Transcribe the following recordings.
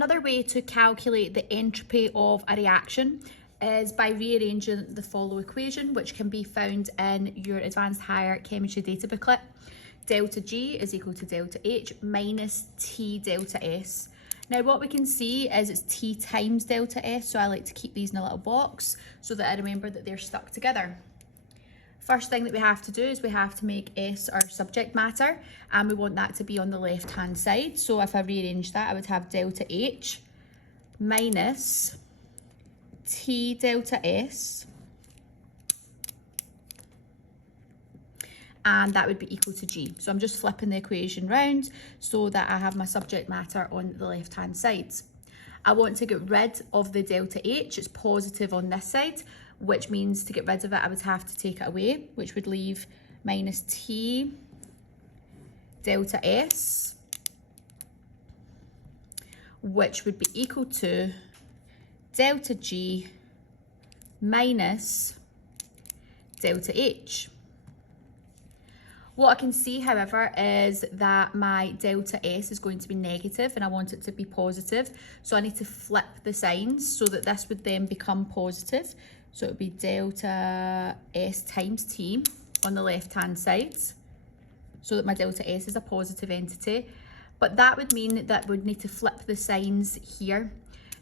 Another way to calculate the entropy of a reaction is by rearranging the following equation, which can be found in your advanced higher chemistry data booklet. Delta G is equal to delta H minus T delta S. Now what we can see is it's T times delta S, so I like to keep these in a little box so that I remember that they're stuck together. First thing that we have to do is we have to make S our subject matter, and we want that to be on the left hand side. So if I rearrange that, I would have delta H minus T delta S, and that would be equal to G. So I'm just flipping the equation round so that I have my subject matter on the left hand side. I want to get rid of the delta H, it's positive on this side, which means to get rid of it I would have to take it away, which would leave minus T delta S, which would be equal to delta G minus delta H. What I can see, however, is that my delta S is going to be negative and I want it to be positive. So I need to flip the signs so that this would then become positive. So it would be delta S times T on the left-hand side, so that my delta S is a positive entity. But that would mean that we'd need to flip the signs here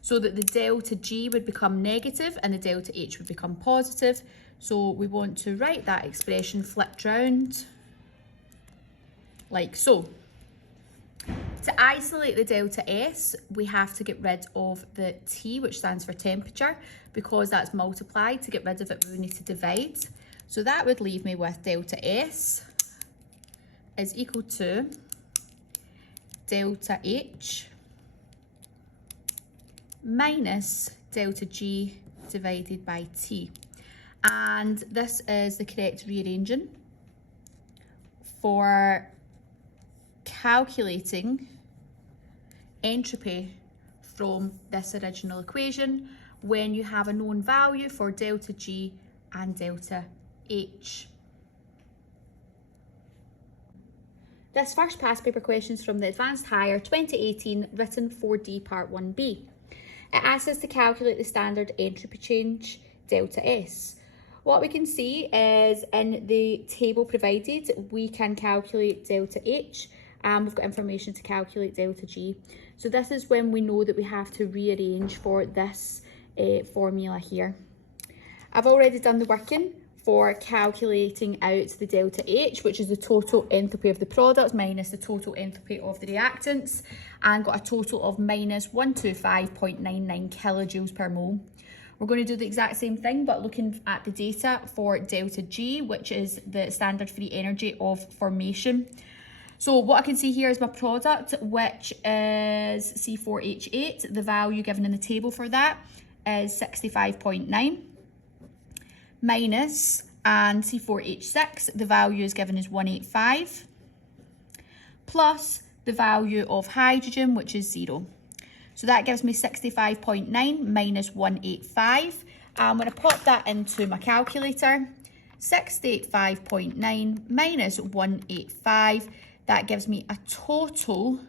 so that the delta G would become negative and the delta H would become positive. So we want to write that expression flipped round like so. To isolate the delta S, we have to get rid of the T, which stands for temperature, because that's multiplied. To get rid of it, we need to divide. So that would leave me with delta S is equal to delta H minus delta G divided by T. And this is the correct rearranging for calculating entropy from this original equation when you have a known value for delta G and delta H. This first past paper question is from the Advanced Higher 2018 written 4D part 1B. It asks us to calculate the standard entropy change delta S. What we can see is in the table provided we can calculate delta H, and we've got information to calculate delta G. So this is when we know that we have to rearrange for this formula here. I've already done the working for calculating out the delta H, which is the total enthalpy of the product minus the total enthalpy of the reactants, and got a total of minus 125.99 kilojoules per mole. We're going to do the exact same thing, but looking at the data for delta G, which is the standard free energy of formation. So what I can see here is my product, which is C4H8. The value given in the table for that is 65.9 minus, and C4H6, the value is given as 185, plus the value of hydrogen, which is 0. So that gives me 65.9 minus 185. I'm going to pop that into my calculator. 685.9 minus 185. That gives me a total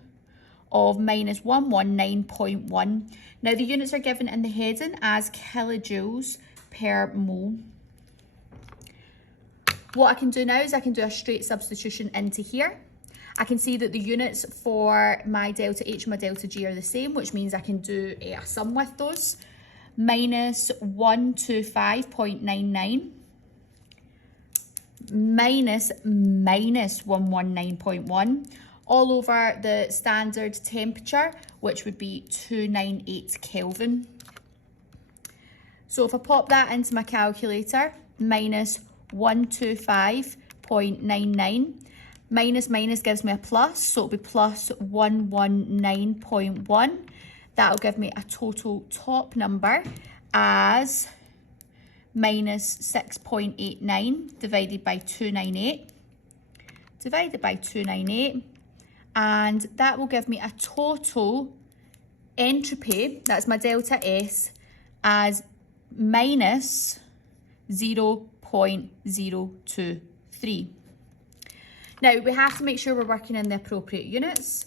of minus 119.1. Now the units are given in the heading as kilojoules per mole. What I can do now is I can do a straight substitution into here. I can see that the units for my delta H and my delta G are the same, which means I can do a sum with those. Minus 125.99 minus 119.1 all over the standard temperature, which would be 298 Kelvin. So if I pop that into my calculator, minus 125.99 minus gives me a plus, so it'll be plus 119.1. That'll give me a total top number as minus 6.89 divided by 298, and that will give me a total entropy, that's my delta S, as minus 0.023. Now we have to make sure we're working in the appropriate units.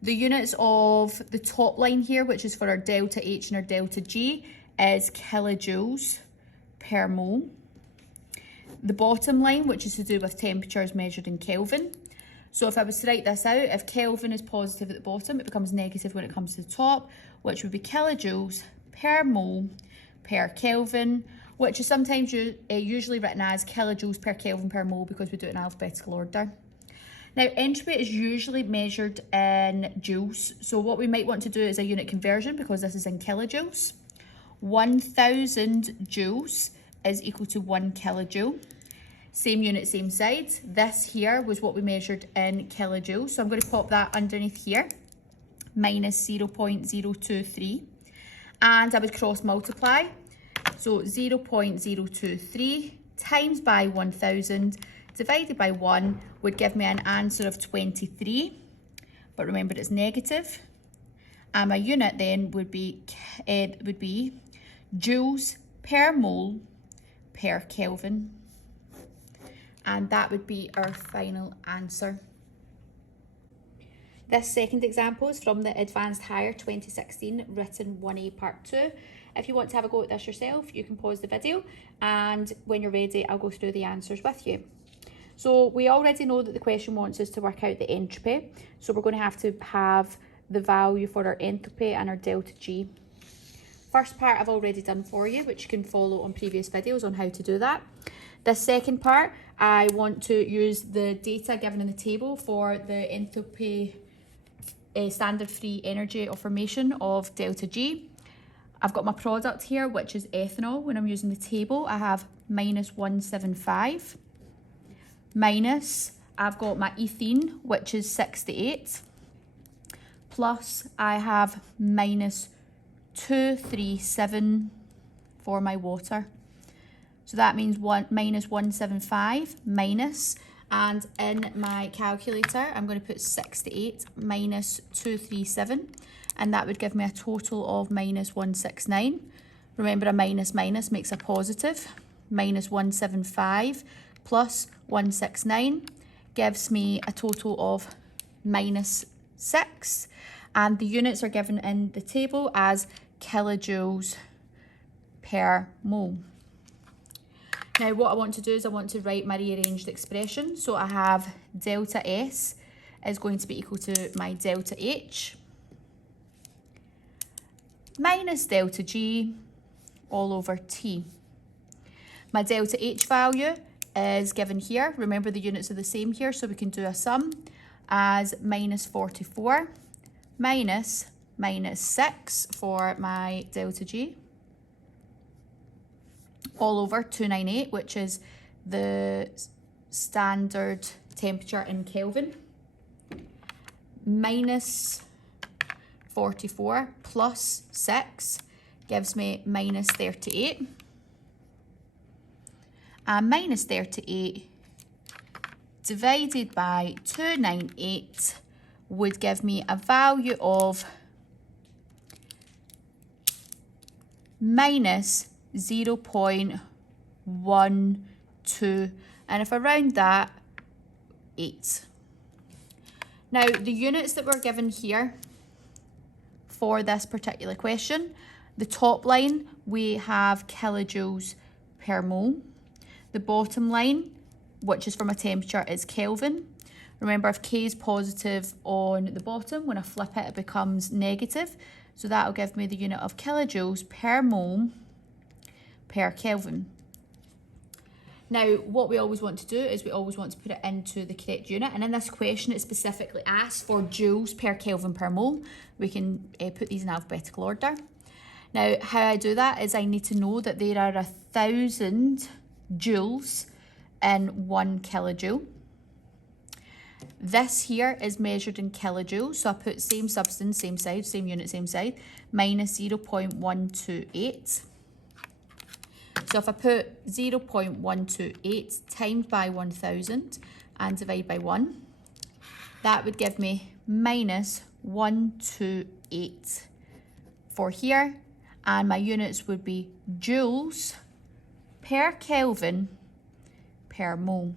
The units of the top line here, which is for our delta H and our delta G, is kilojoules per mole. The bottom line, which is to do with temperatures measured in Kelvin. So if I was to write this out, if Kelvin is positive at the bottom, it becomes negative when it comes to the top, which would be kilojoules per mole per Kelvin, which is sometimes usually written as kilojoules per Kelvin per mole because we do it in alphabetical order. Now, entropy is usually measured in joules. So what we might want to do is a unit conversion because this is in kilojoules. 1000 joules is equal to 1 kilojoule. Same unit, same side. This here was what we measured in kilojoules. So I'm going to pop that underneath here, minus 0.023. And I would cross multiply. So 0.023 times by 1000 divided by 1 would give me an answer of 23. But remember, it's negative. And my unit then would be joules per mole per Kelvin. And that would be our final answer. This second example is from the Advanced Higher 2016 Written 1A Part 2. If you want to have a go at this yourself, you can pause the video, and when you're ready, I'll go through the answers with you. So we already know that the question wants us to work out the entropy. So we're going to have the value for our entropy and our delta G. First part I've already done for you, which you can follow on previous videos on how to do that. The second part, I want to use the data given in the table for the entropy standard free energy of formation of delta G. I've got my product here, which is ethanol. When I'm using the table, I have minus 175. Minus, I've got my ethene, which is 68. Plus, I have minus 237 for my water. So that means minus 175 minus, and in my calculator, I'm going to put 68 minus 237, and that would give me a total of minus 169. Remember, a minus minus makes a positive. Minus 175 plus 169 gives me a total of minus 6, and the units are given in the table as kilojoules per mole. Now what I want to do is I want to write my rearranged expression. So I have delta S is going to be equal to my delta H minus delta G all over T. My delta H value is given here. Remember, the units are the same here, so we can do a sum as minus 44 minus 6 for my delta G all over 298, which is the standard temperature in Kelvin, minus 44 plus 6 gives me minus 38, and minus 38 divided by 298 would give me a value of minus 0.12, and if I round that, 8. Now, the units that were given here for this particular question, the top line, we have kilojoules per mole. The bottom line, which is from a temperature, is Kelvin. Remember, if K is positive on the bottom, when I flip it, it becomes negative. So that'll give me the unit of kilojoules per mole per Kelvin. Now, what we always want to do is we always want to put it into the correct unit. And in this question, it specifically asks for joules per Kelvin per mole. We can put these in alphabetical order. Now, how I do that is I need to know that there are 1,000 joules in 1 kilojoule. This here is measured in kilojoules, so I put same substance, same side, same unit, same side, minus 0.128. So if I put 0.128 times by 1,000 and divide by 1, that would give me minus 128 for here, and my units would be joules per Kelvin per mole.